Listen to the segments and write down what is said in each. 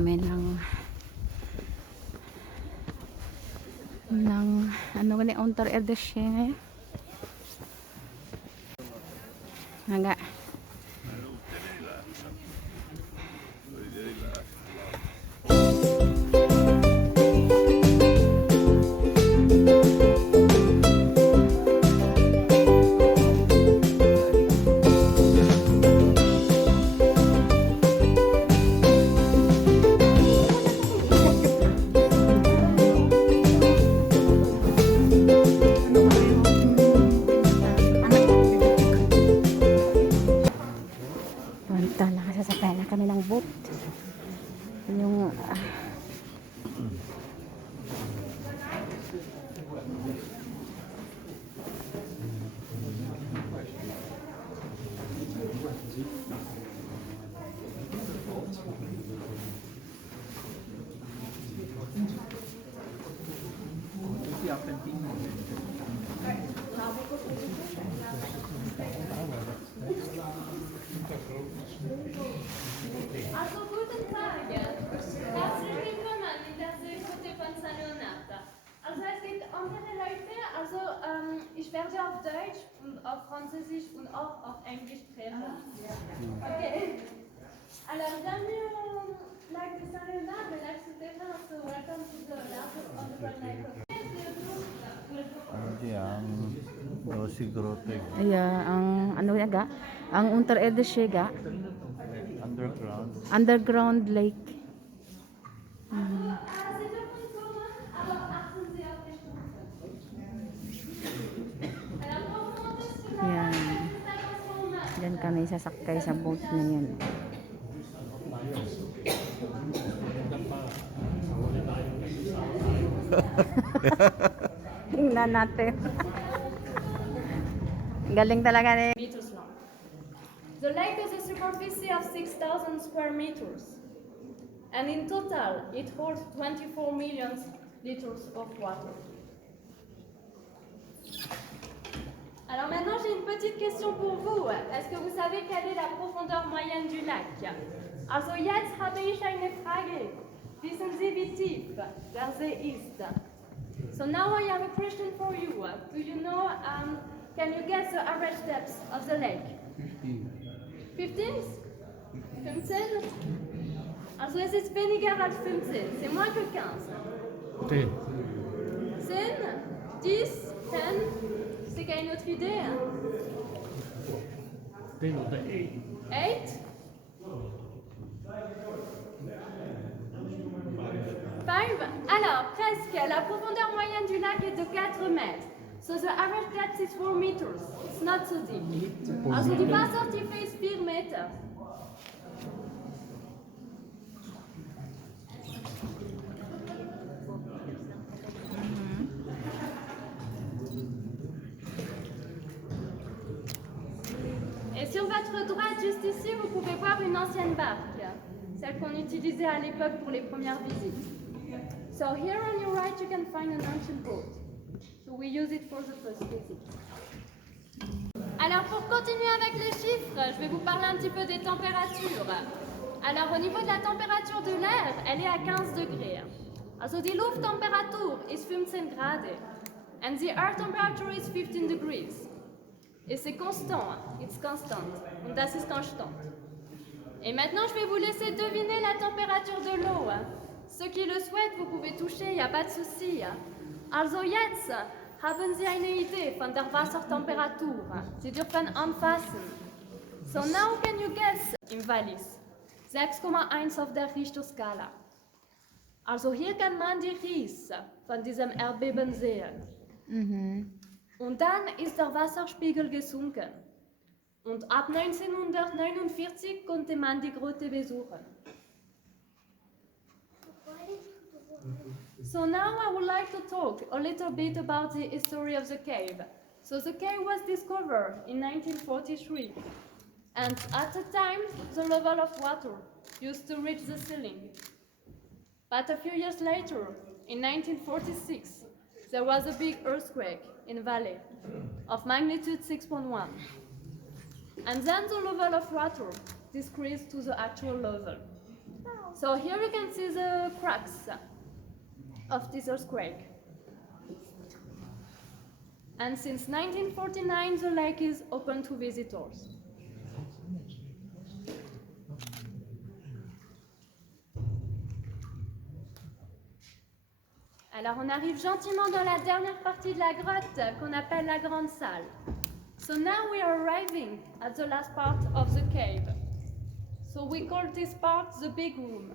namin ng ano ni Ontar Erdeshe ngayon. Naga. Nakasasakay na kami ng boat. Yung Also, guten Tag. Herzlich willkommen in der Seeschule von San Leonardo. Also, es gibt andere Leute, ich werde auf Deutsch und auf Französisch und auch auf Englisch sprechen. Okay. Alors, bienvenue au lac de San Leonardo, le lac souterrain. So, welcome to the largest underground lake of ang ano yaga, ang Ontar Erdeshe ga underground lake. Yan. Diyan kami sasakay sa boat na yan. Tingnan natin. Galing talaga ni. meters long. The lake has a superficie of 6,000 square meters. And in total, it holds 24 million liters of water. Alors maintenant, j'ai une petite question pour vous. Est-ce que vous savez quelle est la profondeur moyenne du lac? Also jetzt habe ich eine Frage. Wissen Sie wie tief der See ist? So now I have a question for you. Do you know, can you guess the average depth of the lake? 15? 15? Also es ist weniger als 15, c'est moins que 15. 10? 10? 10? C'est qu'il y a une autre idée? 8? 5? Alors, presque. La profondeur moyenne du lac est de 4 mètres. So the average depth is 4 meters. It's not so deep. Also die Wassertiefe ist 4 Meter. Et sur votre droite, juste ici, vous pouvez voir une ancienne barque, celle qu'on utilisait à l'époque pour les premières visites. So here on your right, you can find an ancient boat. So we use it for the first visit. Alors pour continuer avec les chiffres, je vais vous parler un petit peu des températures. Alors au niveau de la température de l'air, elle est à 15 degrés. Also die Lufttemperatur ist 15 Grad and the air temperature is 15 degrees. Et c'est constant, it's constant. Und das ist constant. Et maintenant, je vais vous laisser deviner la température de l'eau. Ceux qui le souhaitent, vous pouvez toucher, il n'y a pas de souci. Also jetzt haben Sie eine Idee von der Wassertemperatur. Sie dürfen anfassen. So now can you guess? Im Wallis 6,1 auf der Richterskala. Also hier kann man die Ries von diesem Erdbeben sehen. Und dann ist der Wasserspiegel gesunken. Und ab 1949 konnte man die Grotte besuchen. So now I would like to talk a little bit about the history of the cave. So the cave was discovered in 1943. And at the time, the level of water used to reach the ceiling. But a few years later, in 1946, there was a big earthquake in the valley of magnitude 6.1. And then the level of water decreased to the actual level. So here you can see the cracks of this earthquake. And since 1949, the lake is open to visitors. Alors on arrive gentiment dans la dernière partie de la grotte qu'on appelle la grande salle. So now we are arriving at the last part of the cave. So we call this part the big room.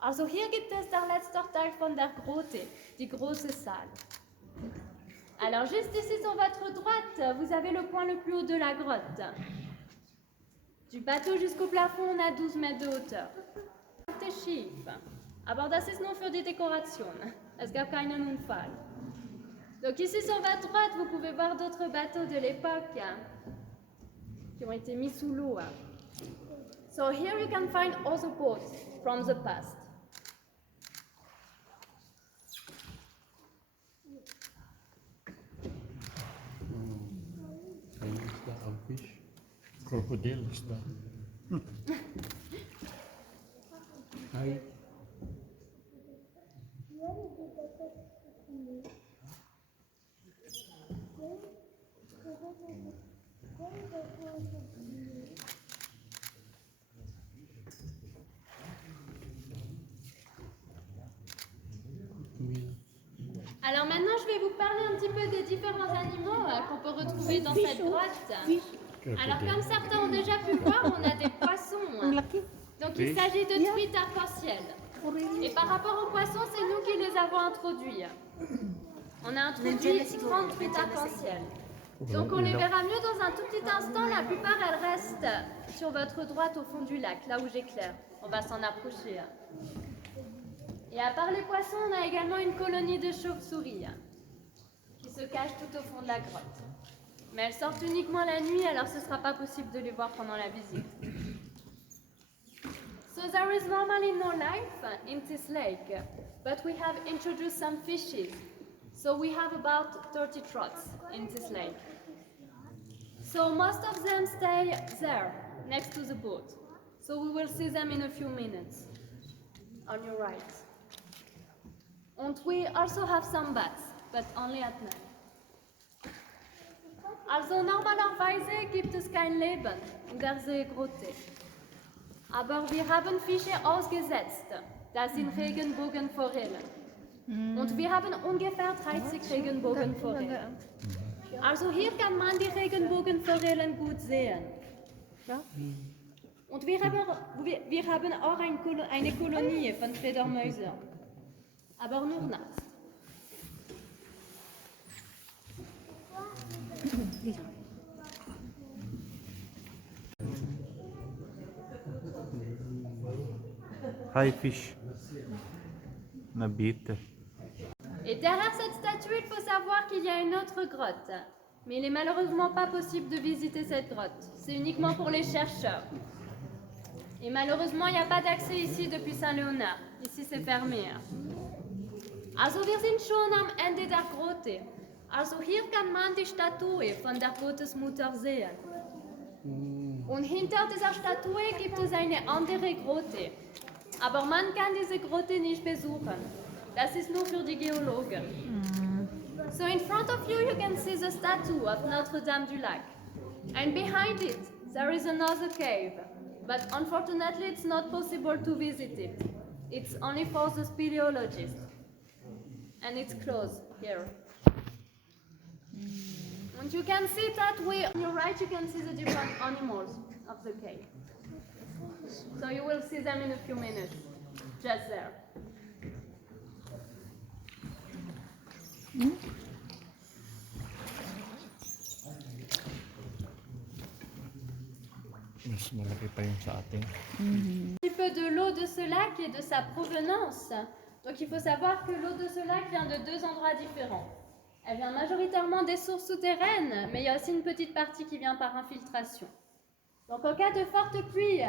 Also hier gibt es der letzte Teil von der Grotte, die große Salle. Alors juste ici sur votre droite, vous avez le point le plus haut de la grotte. Du bateau jusqu'au plafond, on a 12 mètres de hauteur. Das Schiff. Aber das ist nur für die Dekoration. Es gab keinen Unfall. Donc ici sur votre droite, vous pouvez voir d'autres bateaux de l'époque qui ont été mis sous l'eau. So here you can find other boats from the past. Is that a fish? Crocodile is that? Hi. Alors maintenant, je vais vous parler un petit peu des différents animaux qu'on peut retrouver dans cette grotte. Alors comme certains ont déjà pu voir, on a des poissons. Donc il s'agit de truites arc-en-ciel. Et par rapport aux poissons, c'est nous qui les avons introduits. On a introduit 30 truites arc-en-ciel. Donc on les verra mieux dans un tout petit instant. La plupart, elles restent sur votre droite au fond du lac, là où j'éclaire. On va s'en approcher. Et à part les poissons, on a également une colonie de chauves-souris qui se cachent tout au fond de la grotte. Mais elles sortent uniquement la nuit, alors ce ne sera pas possible de les voir pendant la visite. So there is normally no life in this lake, but we have introduced some fishes. So we have about 30 trots in this lake. So most of them stay there, next to the boat. So we will see them in a few minutes. On your right. And we also have some bats, but only at night. Also normalerweise gibt es kein Leben in der Seegrotte. Aber wir haben Fische ausgesetzt. Das sind Regenbogenforellen. Und wir haben ungefähr 30 Regenbogenforellen. Also hier kann man die Regenbogenforellen gut sehen. Und wir haben auch eine Kolonie von Fledermäusen. Aber nur nachts. Hi fish. Nabite. Et derrière cette statue, il faut savoir qu'il y a une autre grotte. Mais il n'est malheureusement pas possible de visiter cette grotte. C'est uniquement pour les chercheurs. Et malheureusement, il n'y a pas d'accès ici depuis Saint-Léonard. Ici, c'est fermé. Also wir sind schon am Ende der Grotte. Also hier kann man die Statue von der Gottesmutter sehen. Und hinter dieser Statue gibt es eine andere Grotte. Aber man kann diese Grotte nicht besuchen. Das ist nur für die Geologen. So in front of you, you can see the statue of Notre-Dame du Lac. And behind it, there is another cave. But unfortunately, it's not possible to visit it. It's only for the speleologists. And it's closed here. And you can see that on your right, you can see the different animals of the cave. So you will see them in a few minutes, just there. Mas malaki pa yung sa atin. Un petit peu de l'eau de ce lac et de sa provenance. Donc il faut savoir que l'eau de ce lac vient de deux endroits différents. Elle vient majoritairement des sources souterraines, mais il y a aussi une petite partie qui vient par infiltration. Donc en cas de forte pluie,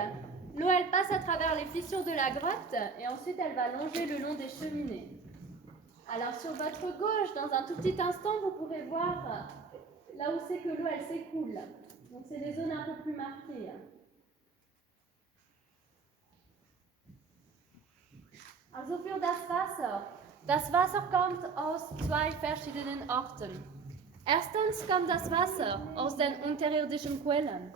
l'eau elle passe à travers les fissures de la grotte et ensuite elle va longer le long des cheminées. Alors sur votre gauche, dans un tout petit instant, vous pourrez voir là où c'est que l'eau elle s'écoule. Donc c'est des zones un peu plus marquées. Also für das Wasser. Das Wasser kommt aus zwei verschiedenen Orten. Erstens kommt das Wasser aus den unterirdischen Quellen.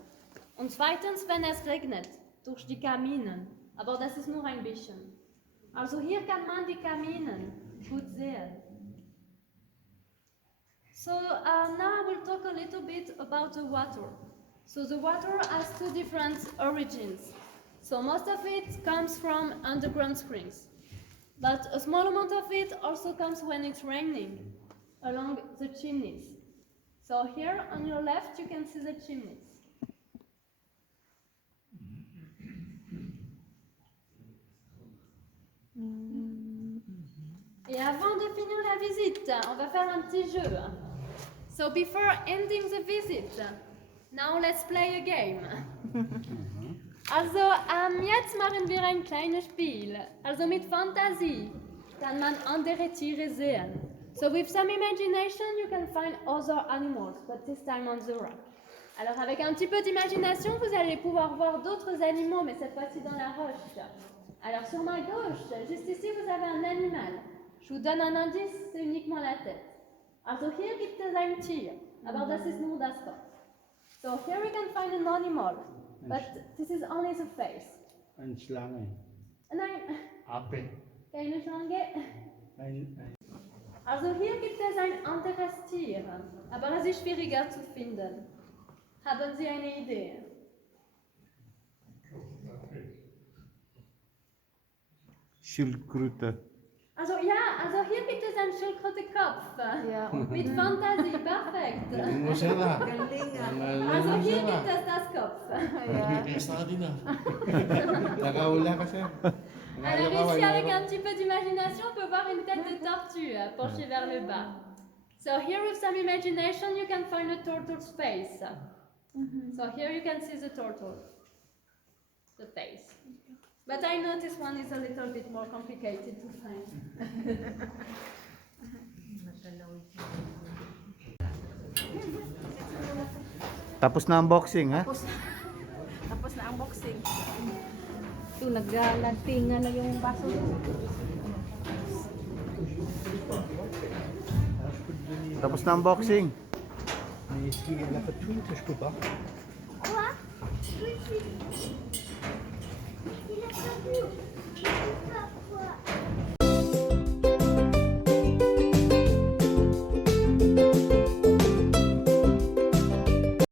Und zweitens, wenn es regnet, durch die Kaminen. Aber das ist nur ein bisschen. Also hier kann man die Kaminen gut sehen. So now we'll talk a little bit about the water. So the water has two different origins. So most of it comes from underground springs. But a small amount of it also comes when it's raining, along the chimneys. So here on your left you can see the chimneys. Et avant de finir la visite, on va faire un petit jeu. So before ending the visit, now let's play a game. Also jetzt machen wir ein kleines Spiel. Also mit Fantasie kann man andere Tiere sehen. So with some imagination you can find other animals, but this time on the rock. Alors avec un petit peu d'imagination, vous allez pouvoir voir d'autres animaux, mais cette fois-ci dans la roche. Alors sur ma gauche, juste ici, vous avez un animal. Je vous donne un indice, c'est uniquement la tête. Also hier gibt es ein Tier, aber das ist nur das Kopf. So here we can find an animal, but this is only the face. Eine Schlange. Nein, Ape. keine Schlange. Also hier gibt es ein anderes Tier, aber es ist schwieriger zu finden. Haben Sie eine Idee? Schildkröte. Also ja, also hier gibt es einen Schildkrötenkopf. Ja, Mit Fantasie, perfekt. Musela. Also hier gibt es das Kopf. Extra din ah. Nakaula kasi. Alors ici, avec un petit peu d'imagination, on peut voir une tête de tortue penchée vers le bas. So here with some imagination, you can find a turtle's face. So here you can see the turtle, the face. But I know this one is a little bit more complicated to find. Tapos na unboxing, ha? Tapos na ang boxing. Ito, nagtinga na yung baso. Tapos na unboxing. Mais est-ce qu'il y a la photo que je peux pas? Quoi? Oui, il a pas vu. Je peux pas.